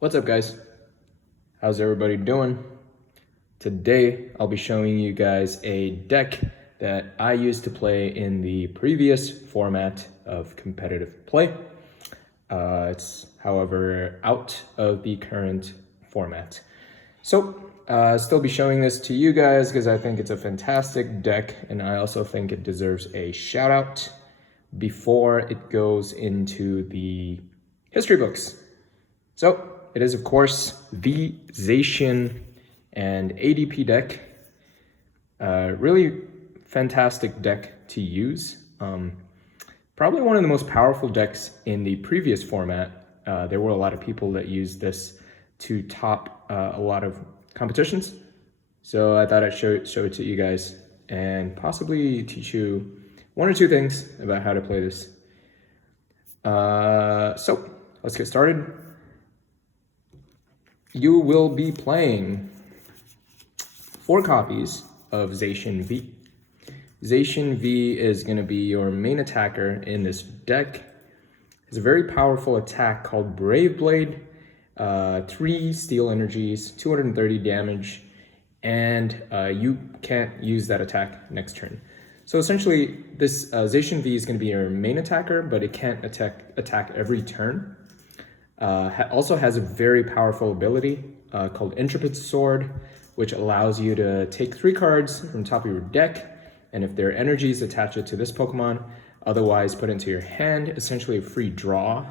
What's up, guys? How's everybody doing? Today I'll be showing you guys a deck that I used to play in the previous format of competitive play. It's however out of the current format. So still be showing this to you guys because I think it's a fantastic deck, and I also think it deserves a shout out before it goes into the history books. So it is, of course, the Zacian and ADP deck. Really fantastic deck to use. Probably one of the most powerful decks in the previous format. There were a lot of people that used this to top a lot of competitions. So I thought I'd show it to you guys and possibly teach you one or two things about how to play this. So let's get started. You will be playing 4 copies of Zacian V. Zacian V is going to be your main attacker in this deck. It's a very powerful attack called Brave Blade, 3 steel energies, 230 damage, and you can't use that attack next turn. So essentially, this Zacian V is going to be your main attacker, but it can't attack every turn. Also has a very powerful ability called Intrepid Sword, which allows you to take 3 cards from the top of your deck, and if there are energies, attach it to this Pokemon. Otherwise, put it into your hand, essentially a free draw.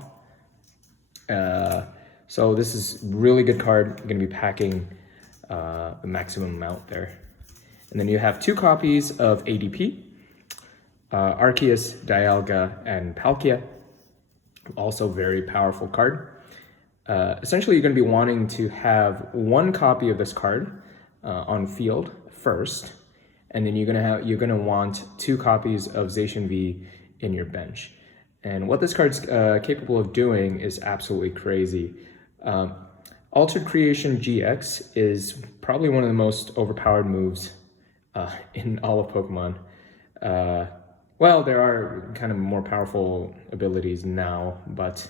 So this is really good card. You're going to be packing the maximum amount there. And then you have 2 copies of ADP, Arceus, Dialga, and Palkia. Also very powerful card. Essentially, you're going to be wanting to have 1 copy of this card on field first, and then you're going to want 2 copies of Zacian V in your bench. And what this card's capable of doing is absolutely crazy. Altered Creation GX is probably one of the most overpowered moves in all of Pokemon. Well, there are kind of more powerful abilities now, but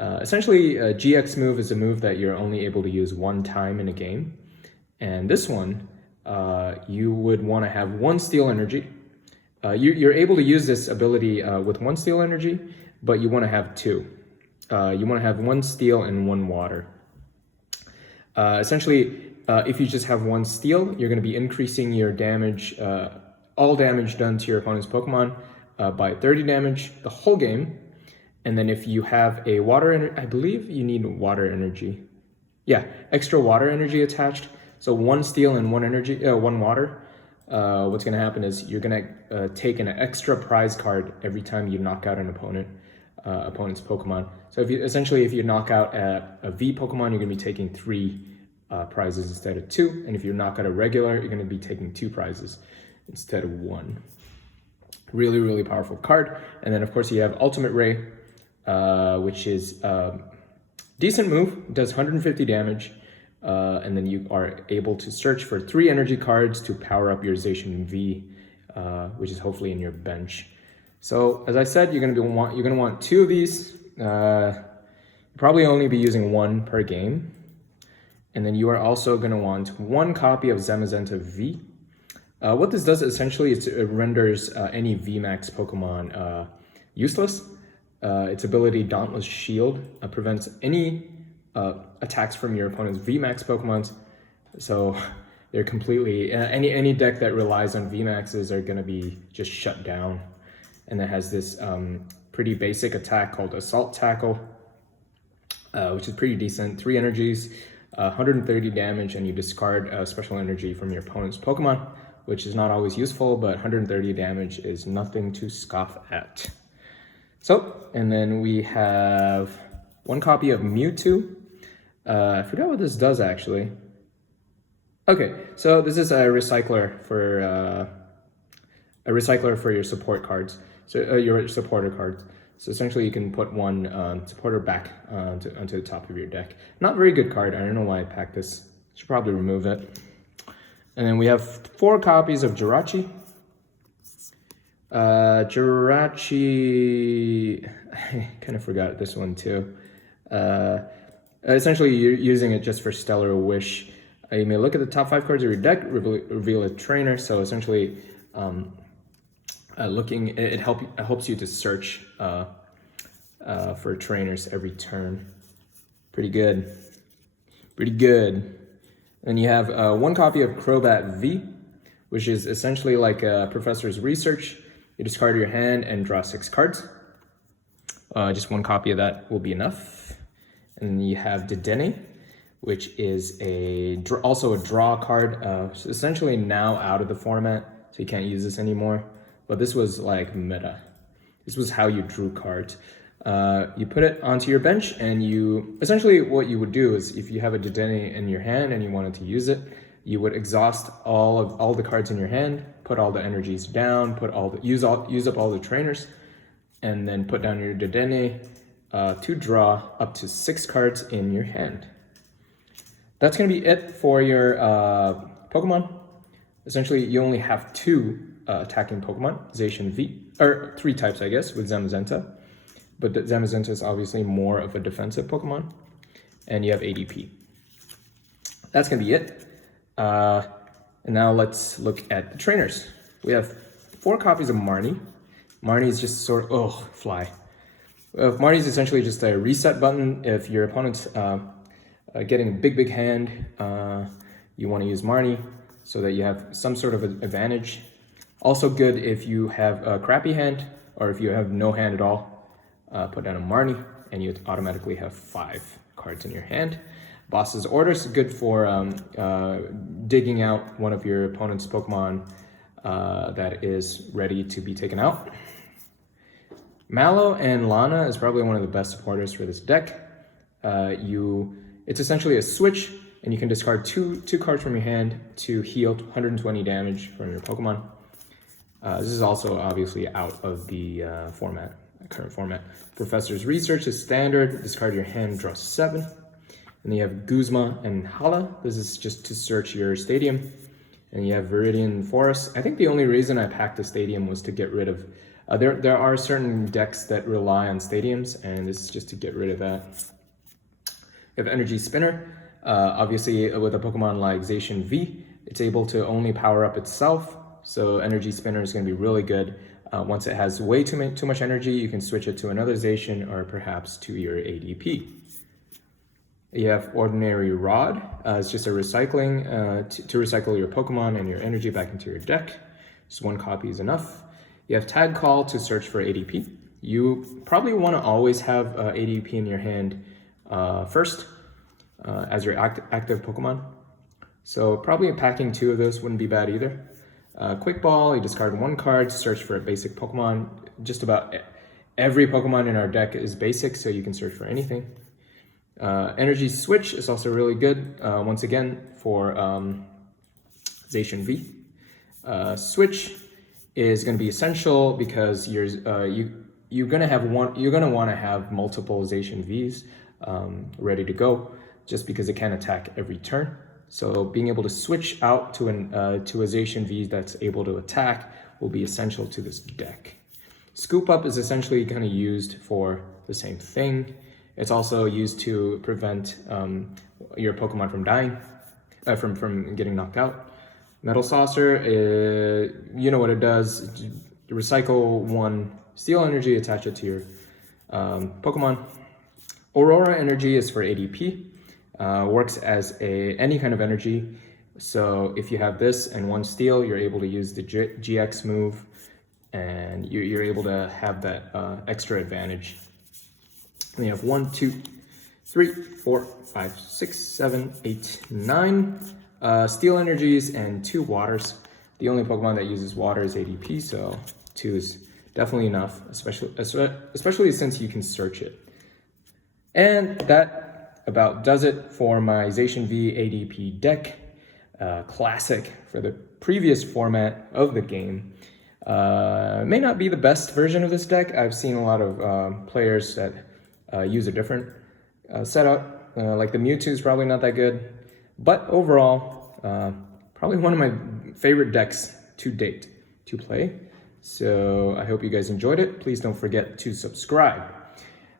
essentially, a GX move is a move that you're only able to use 1 time in a game. And this one, you would want to have 1 steel energy. You're able to use this ability with 1 steel energy, but you want to have 2. You want to have 1 steel and 1 water. Essentially, if you just have 1 steel, you're going to be increasing your damage, all damage done to your opponent's Pokemon by 30 damage the whole game. And then if you have a water, I believe you need water energy. Yeah, extra water energy attached. So 1 steel and 1 energy, 1 water. What's going to happen is you're going to take an extra prize card every time you knock out an opponent's Pokemon. So if you knock out a V Pokemon, you're going to be taking 3 prizes instead of 2. And if you knock out a regular, you're going to be taking 2 prizes instead of 1. Really, really powerful card. And then of course you have Ultimate Ray, which is a decent move, does 150 damage, and then you are able to search for 3 energy cards to power up your Zacian V, which is hopefully in your bench. So as I said, you're gonna want 2 of these. You'll probably only be using 1 per game, and then you are also gonna want 1 copy of Zamazenta V. What this does essentially is it renders any VMAX Pokemon useless. Its ability Dauntless Shield prevents any attacks from your opponent's VMAX Pokemon. So they're completely, any deck that relies on VMAXs are going to be just shut down. And it has this pretty basic attack called Assault Tackle, which is pretty decent. 3 energies, 130 damage, and you discard a special energy from your opponent's Pokemon, which is not always useful, but 130 damage is nothing to scoff at. So, and then we have 1 copy of Mewtwo. I forgot what this does actually. Okay, so this is a recycler for your support cards. So your supporter cards. So essentially, you can put 1 supporter back onto the top of your deck. Not very good card. I don't know why I packed this. Should probably remove it. And then we have 4 copies of Jirachi. Jirachi, I kind of forgot this one too. Essentially, you're using it just for Stellar Wish. You may look at the top 5 cards of your deck, reveal a trainer. So essentially, it helps you to search for trainers every turn. Pretty good. Pretty good. Then you have 1 copy of Crobat V, which is essentially like a Professor's Research. You discard your hand and draw 6 cards. Just 1 copy of that will be enough. And then you have Dedenne, which is also a draw card. Essentially now out of the format, so you can't use this anymore. But this was like meta. This was how you drew cards. You put it onto your bench, and essentially what you would do is, if you have a Dedenne in your hand and you wanted to use it, you would exhaust all the cards in your hand, put all the energies down, use up all the trainers, and then put down your Dedenne to draw up to 6 cards in your hand. That's going to be it for your Pokemon. Essentially, you only have 2 attacking Pokemon, Zacian V, or 3 types, I guess, with Zamazenta. But the Zamazenta is obviously more of a defensive Pokemon. And you have ADP. That's going to be it. And now let's look at the trainers. We have 4 copies of Marnie. Marnie is just sort of, fly. Marnie is essentially just a reset button. If your opponent's getting a big hand, you want to use Marnie so that you have some sort of advantage. Also good if you have a crappy hand, or if you have no hand at all. Put down a Marnie, and you automatically have 5 cards in your hand. Boss's Orders, good for digging out one of your opponent's Pokemon that is ready to be taken out. Mallow and Lana is probably one of the best supporters for this deck. It's essentially a switch, and you can discard two cards from your hand to heal 120 damage from your Pokemon. This is also obviously out of the current format. Professor's Research is standard. Discard your hand, draw 7. And you have Guzma and Hala. This is just to search your stadium. And you have Viridian Forest. I think the only reason I packed the stadium was to get rid of... there are certain decks that rely on stadiums, and this is just to get rid of that. You have Energy Spinner. Obviously, with a Pokemon like Zacian V, it's able to only power up itself. So Energy Spinner is going to be really good. Once it has way too much energy, you can switch it to another Zacian, or perhaps to your ADP. You have Ordinary Rod. It's just a recycling to recycle your Pokemon and your energy back into your deck. Just 1 copy is enough. You have Tag Call to search for ADP. You probably want to always have ADP in your hand first as your active Pokemon. So probably packing 2 of those wouldn't be bad either. Quick Ball, you discard 1 card, search for a basic Pokemon. Just about every Pokemon in our deck is basic, so you can search for anything. Energy Switch is also really good, once again, for Zacian V. Switch is going to be essential because you're going to want to have multiple Zacian Vs ready to go, just because it can attack every turn. So being able to switch out to a Zacian V that's able to attack will be essential to this deck. Scoop Up is essentially kind of used for the same thing. It's also used to prevent your Pokemon from dying, from getting knocked out. Metal Saucer, you know what it does. Recycle 1 Steel Energy, attach it to your Pokemon. Aurora Energy is for ADP. Works as any kind of energy. So if you have this and 1 Steel, you're able to use the GX move, and you're able to have that extra advantage. And you have 1, 2, 3, 4, 5, 6, 7, 8, 9 Steel Energies and 2 Waters. The only Pokemon that uses Water is ADP, so 2 is definitely enough, especially since you can search it. And that about does it for my Zacian V ADP deck. Classic for the previous format of the game. May not be the best version of this deck. I've seen a lot of players that use a different setup. Like the Mewtwo is probably not that good. But overall, probably one of my favorite decks to date to play. So I hope you guys enjoyed it. Please don't forget to subscribe.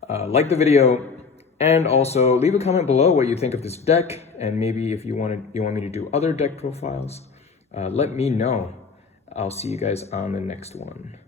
Like the video, And also leave a comment below what you think of this deck, and maybe if you want me to do other deck profiles, let me know. I'll see you guys on the next one.